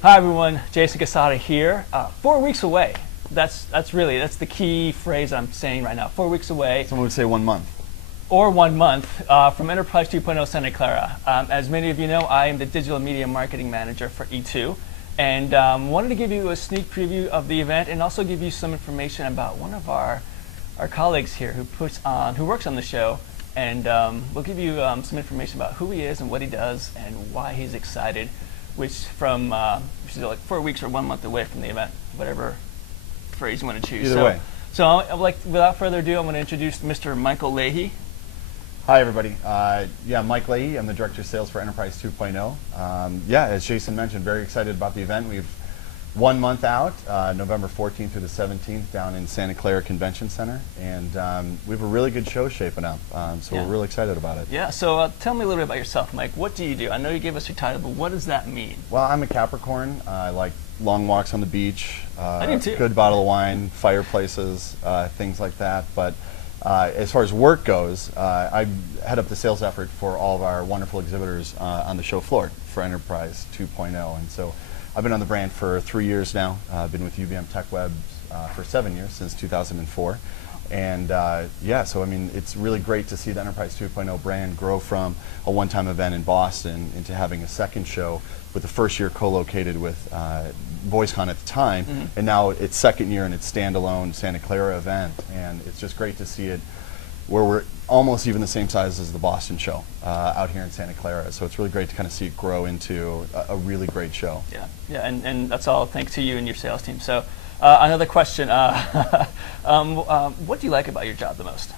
Hi everyone, Jason Quesada here. 4 weeks away. That's the key phrase I'm saying right now. 4 weeks away. Someone would say 1 month. Or 1 month from Enterprise 2.0 Santa Clara. As many of you know, I am the digital media marketing manager for E2, and wanted to give you a sneak preview of the event and also give you some information about one of our colleagues here who works on the show, and we'll give you some information about who he is and what he does and why he's excited. Which is like 4 weeks or 1 month away from the event, whatever phrase you want to choose. Either way. So without further ado, I'm going to introduce Mr. Michael Leahy. Hi everybody. Mike Leahy. I'm the Director of Sales for Enterprise 2.0. As Jason mentioned, very excited about the event. We've 1 month out, November 14th through the 17th, down in Santa Clara Convention Center, and we have a really good show shaping up. We're really excited about it. Yeah. So tell me a little bit about yourself, Mike. What do you do? I know you gave us your title, but what does that mean? Well, I'm a Capricorn. I like long walks on the beach. I do too. Good bottle of wine, fireplaces, things like that. But as far as work goes, I head up the sales effort for all of our wonderful exhibitors on the show floor for Enterprise 2.0, and so I've been on the brand for 3 years now. I've been with UVM TechWebs for 7 years, since 2004. And so I mean, it's really great to see the Enterprise 2.0 brand grow from a one-time event in Boston into having a second show, with the first year co-located with VoiceCon at the time, and now it's second year in its standalone Santa Clara event. And it's just great to see it where we're almost even the same size as the Boston show out here in Santa Clara. So it's really great to kind of see it grow into a really great show. Yeah, and that's all thanks to you and your sales team. So another question, what do you like about your job the most?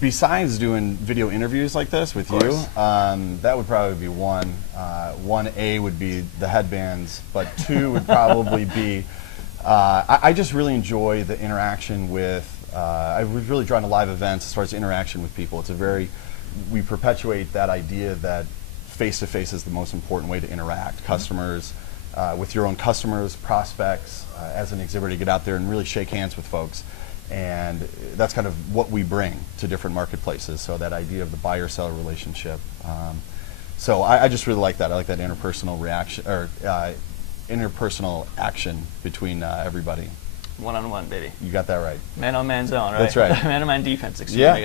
Besides doing video interviews like this with you, that would probably be one. 1A would be the headbands, but 2 would probably be, I just really enjoy the interaction with, I was really drawn to live events as far as interaction with people. We perpetuate that idea that face-to-face is the most important way to interact. Customers, with your own customers, prospects, as an exhibitor, to get out there and really shake hands with folks. And that's kind of what we bring to different marketplaces, so that idea of the buyer-seller relationship. So I just really like that. I like that interpersonal reaction, or interpersonal action between everybody. One-on-one, baby. You got that right. Man-on-man zone, right? That's right. Man-on-man defense, excuse me.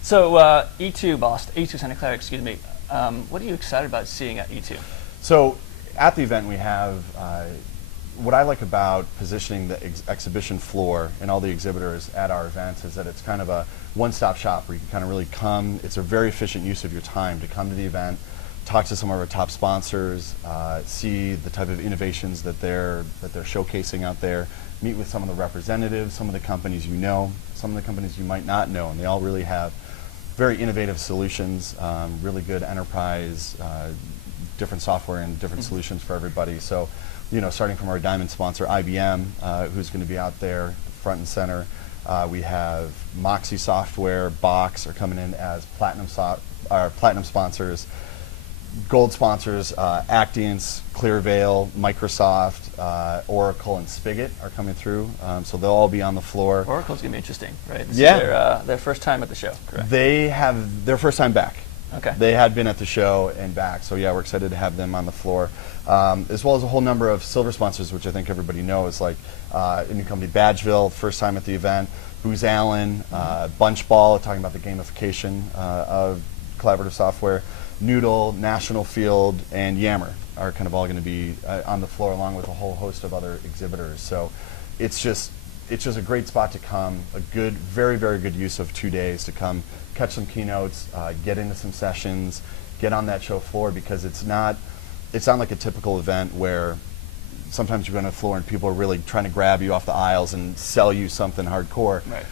So E2 Boston, E2 Santa Clara, excuse me. What are you excited about seeing at E2? So at the event we have, what I like about positioning the exhibition floor and all the exhibitors at our events is that it's kind of a one-stop shop where you can kind of really come. It's a very efficient use of your time to come to the event, talk to some of our top sponsors, see the type of innovations that they're showcasing out there, meet with some of the representatives, some of the companies you know, some of the companies you might not know, and they all really have very innovative solutions, really good enterprise, different software and different solutions for everybody. So, you know, starting from our diamond sponsor IBM, who's going to be out there front and center. We have Moxie Software, Box are coming in as platinum sponsors. Gold sponsors, Actiance, Clearveil, Microsoft, Oracle, and Spigot are coming through, so they'll all be on the floor. Oracle's going to be interesting, right? This is their first time at the show, correct? They have their first time back. Okay. They had been at the show and back, so yeah, we're excited to have them on the floor, as well as a whole number of silver sponsors, which I think everybody knows, like a new company, Badgeville, first time at the event, Booz Allen, Bunchball, talking about the gamification of collaborative software, Noodle, National Field, and Yammer are kind of all going to be on the floor, along with a whole host of other exhibitors. So it's just a great spot to come, a good, very, very good use of 2 days to come catch some keynotes, get into some sessions, get on that show floor, because it's not like a typical event where sometimes you're on the floor and people are really trying to grab you off the aisles and sell you something hardcore. Right.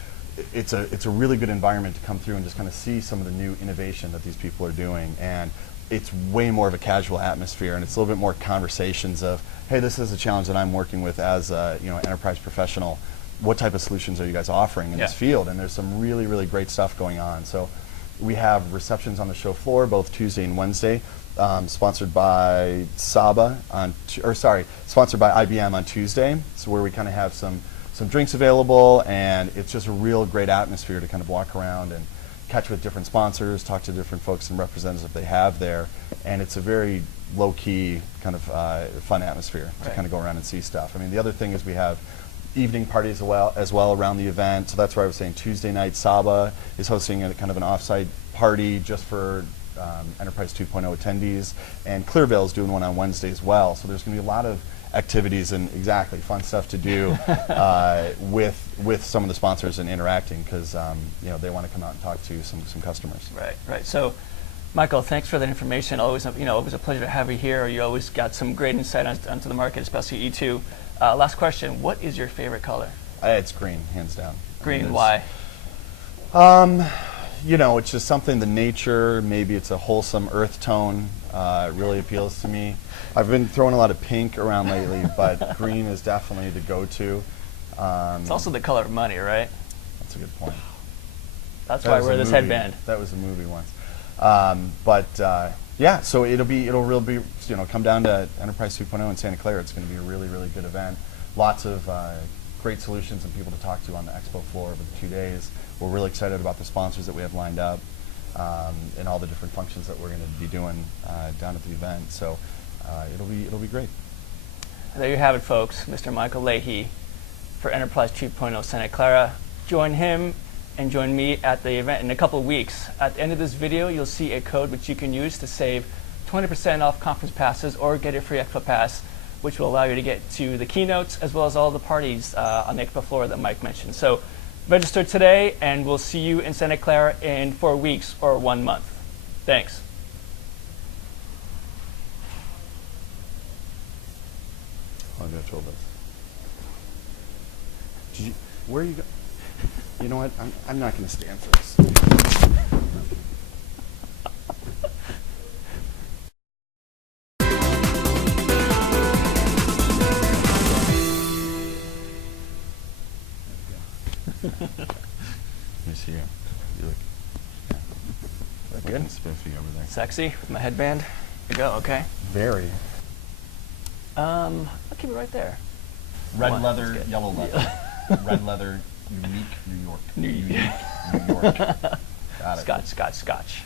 It's a really good environment to come through and just kind of see some of the new innovation that these people are doing, and it's way more of a casual atmosphere, and it's a little bit more conversations of, hey, this is a challenge that I'm working with as a enterprise professional. What type of solutions are you guys offering in this field? And there's some really, really great stuff going on. So we have receptions on the show floor both Tuesday and Wednesday, sponsored by sponsored by IBM on Tuesday. So where we kind of have some drinks available, and it's just a real great atmosphere to kind of walk around and catch with different sponsors, talk to different folks and representatives they have there, and it's a very low-key kind of fun atmosphere to kind of go around and see stuff. I mean, the other thing is we have evening parties as well around the event. So that's where I was saying Tuesday night, Saba is hosting a kind of an off-site party just for Enterprise 2.0 attendees, and Clearvale is doing one on Wednesday as well. So there's going to be a lot of activities and fun stuff to do with some of the sponsors and interacting, because you know, they want to come out and talk to some customers. Right. So, Michael, thanks for that information. Always, always a pleasure to have you here. You always got some great insight onto the market, especially E2. Last question: what is your favorite color? It's green, hands down. Green. Why? You know, it's just something, the nature, maybe it's a wholesome earth tone, really appeals to me. I've been throwing a lot of pink around lately, but green is definitely the go-to. It's also the color of money, right? That's a good point. That's why I wear this headband. That was a movie once. Yeah, so it'll really be, you know, come down to Enterprise 2.0 in Santa Clara. It's going to be a really, really good event. Lots of great solutions and people to talk to on the expo floor over the 2 days. We're really excited about the sponsors that we have lined up and all the different functions that we're going to be doing down at the event. So it'll be great. There you have it, folks. Mr. Michael Leahy for Enterprise 2.0 Santa Clara. Join him and join me at the event in a couple of weeks. At the end of this video, you'll see a code which you can use to save 20% off conference passes or get a free expo pass, which will allow you to get to the keynotes as well as all the parties on the expo floor that Mike mentioned. So register today, and we'll see you in Santa Clara in 4 weeks or 1 month. Thanks. I'll go 12 minutes. Where are you going? You know what? I'm not going to stand for this. Let me see you. You look. Yeah. That's good. Spiffy over there. Sexy with my headband. There you go. Okay. Very. I'll keep it right there. Red leather, yellow leather. Red leather, unique New York. Unique New York. Got it. Scotch.